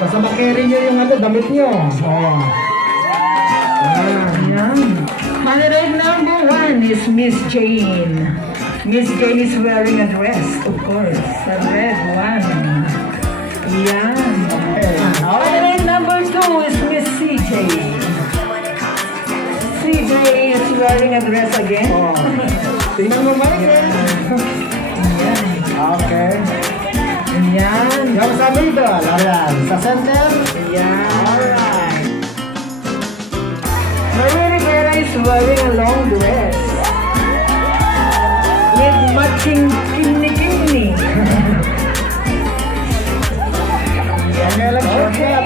Basta makarry nyo yung damit nyo. Oh. Ayan. Candidate number 1 is Miss Jane. Miss Jane is wearing a dress, of course. A red one. Ayan. Candidate number 2 is Miss CJ. CJ is wearing a dress again. Oh. Tingnan mo, Mike. Ayan. Okay. Ayan. Yung sa middle. Ayan. Sa center. Ayan. Alright. Maria Rivera is wearing a long dress with matching kidney. Okay.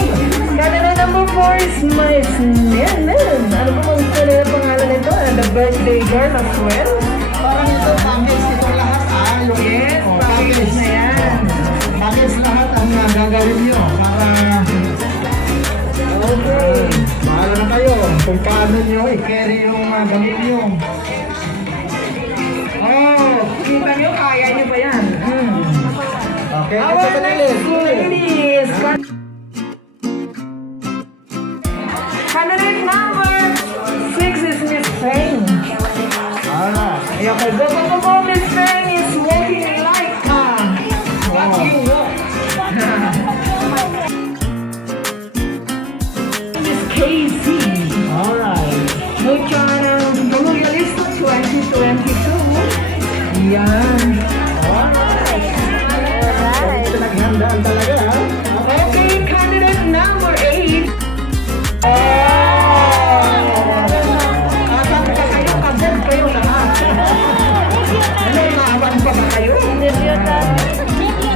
Kanina number 4 is Miss Nenen. Ano ba ang kanina pangalan nito? The birthday girl as well? Parang ito, package itong lahat. Yung Yes, oh, package na yan. Package lahat ang gagawin nyo para Okay. bahala na kayo kung paano nyo i-carry yung gamit nyo. Oh, kita nyo, kaya nyo pa yan. Okay, Our ito next lady is candidate number 6 is Miss Feng. Alright. Okay, go, Miss Feng is walking like what you walk. Miss Casey. Alright. Mucho ng Memorialista 2022. Yan. Ito naghandaan talaga, ha? Okay, candidate number 8. Asan ka kayo? Kabog kayo lahat. Ano, naaban pa ba kayo?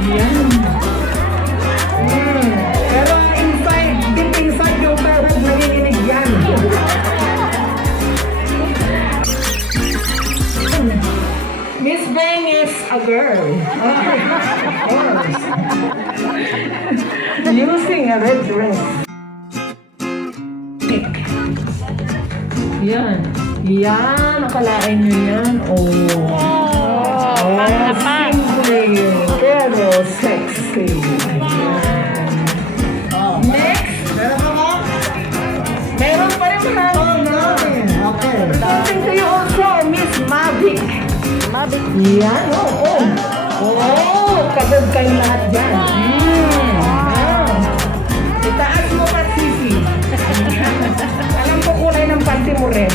Yan. Pero inside, deep inside yung kabog, nanginginig yan. Miss Beng is a girl. Of course. Using a red dress. Yan. Yan. Nakalain nyo yan. Simple. Pero sexy. Yan. Next. Meron ka ba? Meron pa rin marami. Okay. Presenting to you also, Miss Mavic. Yan. Kabog kayo lahat dyan. Itaas mo pa, Sisi. Alam ko kulay ng panty mo red.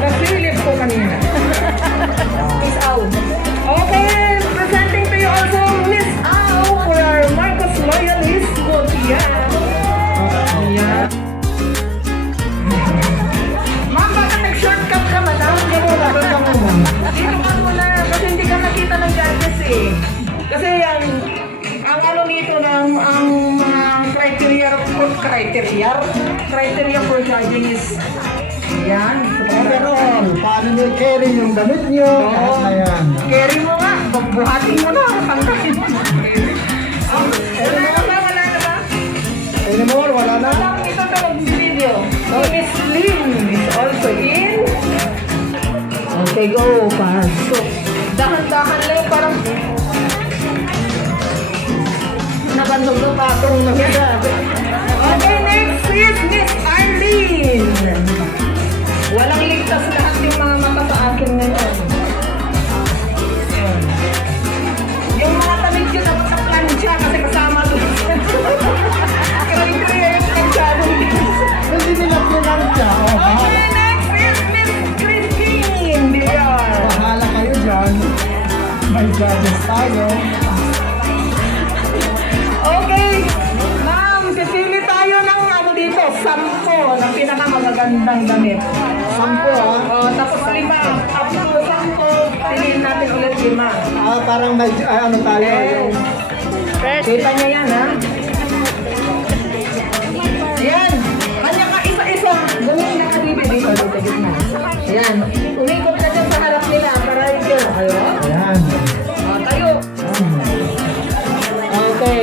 Nasilip ko kanina. Miss Au. Okay, presenting to you also Miss Au for our Marcos Loyalist. Yan. Yan. Ma'am, baka nag-shortcut ka, madam? Dito ka muna, kasi hindi ka nakita ng judges eh. Kasi yan, ang ano nito ng ang mga criteria for judging is yan. Overall, paano nyo carry yung damit nyo? Lahat na yan. Carry mo nga, buhatin mo na, tanggalin mo. Wala na ba? Anymore? Wala na? Alam, ito na mag-video. Miss Lynn is also in. Okay, go. Pasok. Dahan-dahan lang, parang nakandog na patong na siya. Okay, next is Miss Arlene. Walang ligtas lahat yung mga mata sa akin ngayon. Yung mga tamid ko dapat sa plancha kasi kasama doon. Kaya yung planchadong Hindi nila pinantya. Okay, next is Miss Christine Villar. Bahala kayo dyan. May judges tayo. Okay, ma'am, pipili tayo ng ano dito, 10 ng pinakamagagandang damit. 10, ha? Tapos 5, up to 10, piliin natin ulit 5. Parang may, ano tayo? Yung Kita niya yan, ha? Yan. Kanya ka isa-isa. Gawin na ka dito dito gitna. Yan. Umikot ka dyan sa harap nila para ikaw. Kayo? Ayan. Tayo.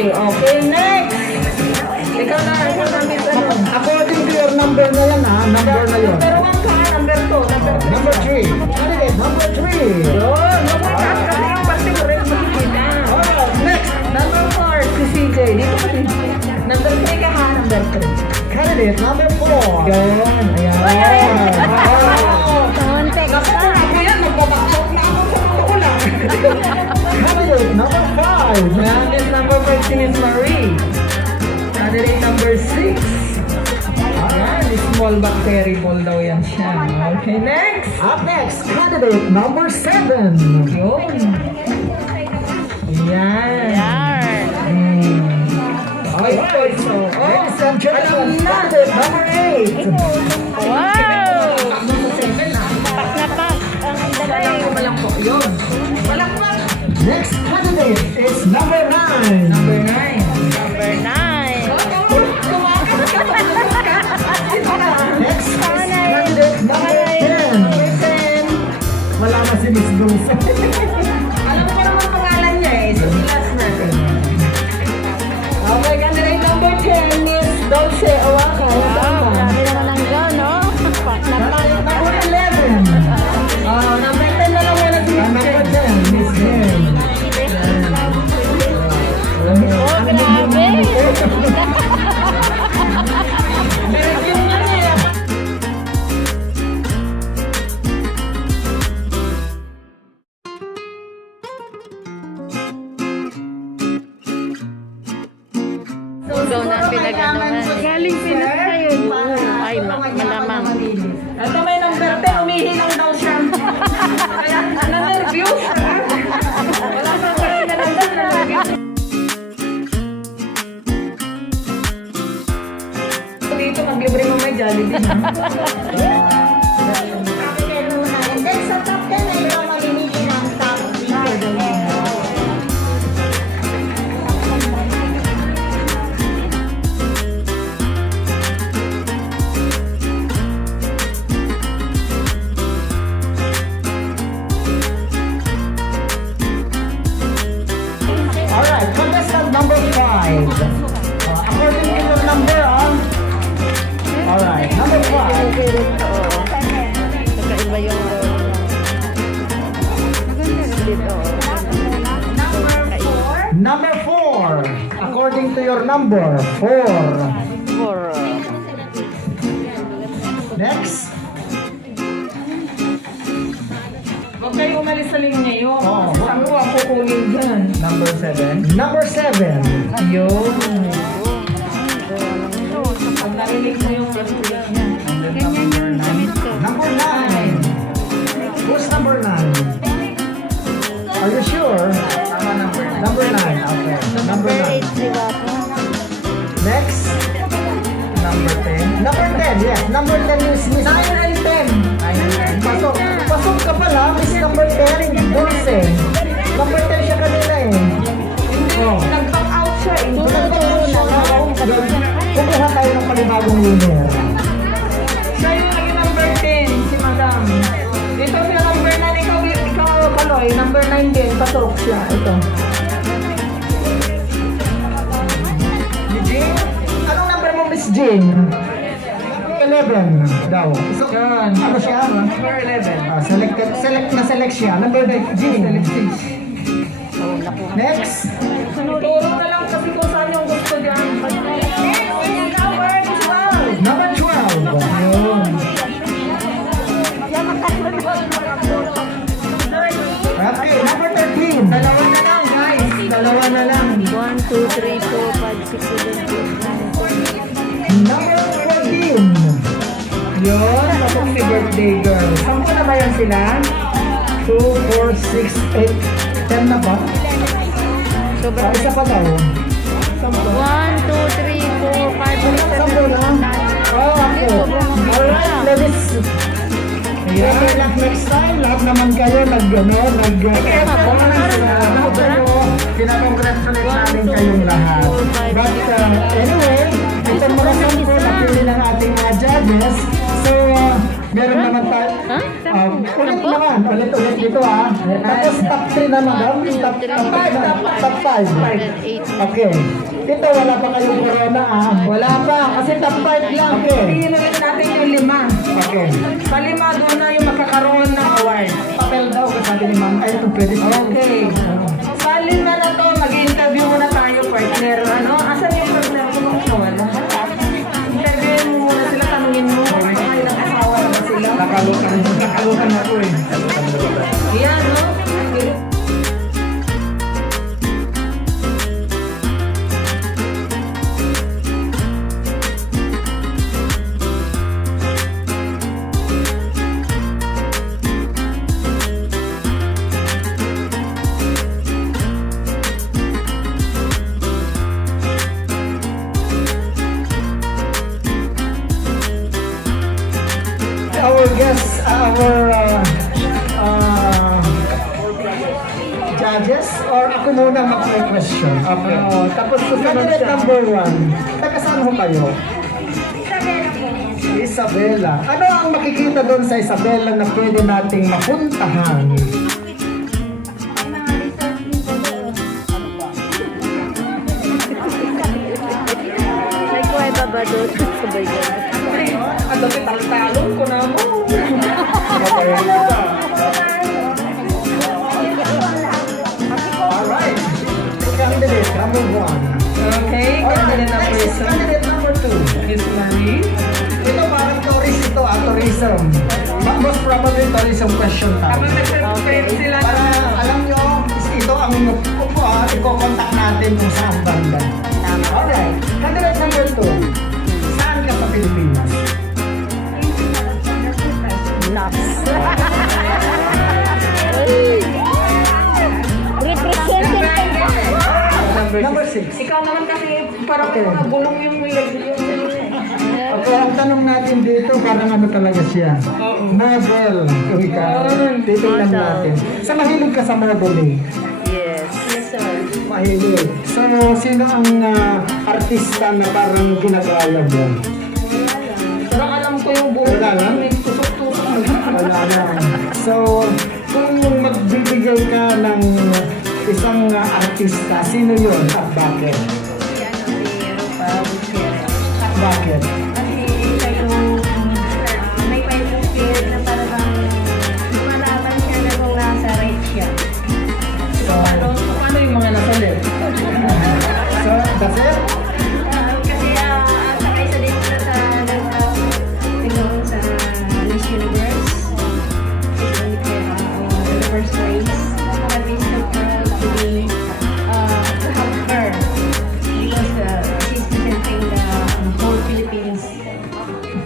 Okay, next. Ikaw na, Miss ano? According to your number na yan, ha? Number na yun. Number 1 ka, number 2, Number 3. Candidate, number 3. Yun, number 1 kasi yung pati mo rin makikita. Alright, next. Number 4, si CJ. Dito candidate number 4. Yun, ayan. Muntik Naku, pa. ako yan, nagbabaksok na ako sa totoo lang. Candidate number 5. Yan is number 5 si Miss Marie. Candidate number 6. Ayan, small bacteria ball daw yan siya. Okay, next. Up next, candidate number 7. Yun. Yan. Yan. Okay, so, Ladies and gentlemen, alam na. candidate number 8. Wow! Ano sa 7 ah? Pak na pak. Ang Walang galing. po, walang po. Yun. Walang po. Next candidate is number 9. Number 9. Number 9. Next is candidate number 10. Wala na si Miss Dulce. Alam ko naman pangalan niya eh. So, last natin. Okay, candidate number 10 is Dulce Awaka. Wow, grabe naman ang go, no? Pak na pak. Number 11. Number 10 na lang muna si Miss Number Jen. 10, Miss Jen. Oh, grabe. Direct yun yan eh. Go na ang pinag-anuhan. Galing Pinas na yun. Ay, malamang. Ito may number 10, umihinang daw siya. Kaya na-nervous. Wala pa kayo na na-nervous. Dito, mag-libre mo may Jollibee. Then sa top 10 ay ikaw mamimili ng top 10. Alright, contestant number 5. According to your number, Alright, number 5. Kakaiba yung dito. Number 4. According to your number, 4. For Next. Huwag kayo umalis sa linya yun. Oo. Kasi sabi ko, ang kukunin dyan. Number 7. Number 7. Yun. Pag narinig mo yung first grade niya. ganyan yung damit ko. Number 9. Who's number 9? Are you sure? Tama number. Number 9. Okay. Number 9. 8, di ba po? Next. Number 10. Number 10. Yes. Number 10 is Miss 9 and 10. Pasok. Pasok ka pala. Miss number 10. Dulce. Number 10 siya kanina eh. Oh. Nag-back out siya eh. Turo na lang. Kumuha tayo ng panibagong winner. Siya yung naging number 10, si Madam. Ito siya number 9, ikaw Kaloy, number 9 din, pasok siya. Ito. Anong number mo, Miss Jane? 11 daw. So, Yan. ano siya? Number 11. Select siya. Number 9, Jane. Next. Turo na lang kasi kung saan yung gusto dyan. Number 12. Yun. Okay, number 13. Dalawa na lang, guys. Dalawa na lang. 1, 2, 3, 4, 5, 6, 7, 8, 9. Number 14. Yun, tapos si birthday girl. Sampo na ba yan sila? 2, 4, 6, 8, 10 na ba? Sobrang Isa pa daw. 1, 2, 3, 4, 5, 6, 7, 10 na. Oh, okay. Alright, ladies. Better luck next time. Lahat naman kayo Pinapong-congratulate namin kayong lahat. But anyway, itong mga sampo napili ng ating mga judges. So, meron naman tayo. Ulit dito Tapos top 3 na madam. Top 5. Okay. Dito wala pa kayong corona Wala pa, kasi top 5 lang. Okay. Piliin ulit natin yung 5. Okay. Sa 5, doon na yung makakaroon ng award. Papel daw sabi ni ma'am. Ay, ito pwede. Okay. Sa 5 na to, mag-interview muna tayo, partner. Asan yung partner ko nung nawala? Interviewin judges or ako muna mag-question? Okay. Tapos susunod Candidate siya. number 1. Taga saan ho kayo? Isabela. Ano ang makikita doon sa Isabela na pwede nating mapuntahan? May kwenta ba doon? Sabay ka. Ang dami talong ko na mo. Alright. Candidate number 1. Okay, candidate number Next is candidate number 2. Miss Marie. Ito parang tourism. Most probably tourism question Habang time. nag-friend sila Para alam nyo, ito ang i-contact natin kung saan banda. Alright. Candidate number 2. Saan ka sa Pilipinas? Number 6. Ikaw naman kasi parang mga gulong yung Okay, ang tanong natin dito, parang ano talaga siya? Model. Kung ikaw, titignan natin. Sa mahilig ka sa modeling? Yes. Mahilig. So, sino ang artista na parang ginagaya mo? Parang alam ko yung buong Wala lang? may tusok-tusok. Wala na. So, kung magbibigay ka ng isang artista, sino yun at bakit? Bakit? So, paano yung mga nasa left? So, that's it?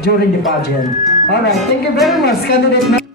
During the pageant. Alright, thank you very much, candidate.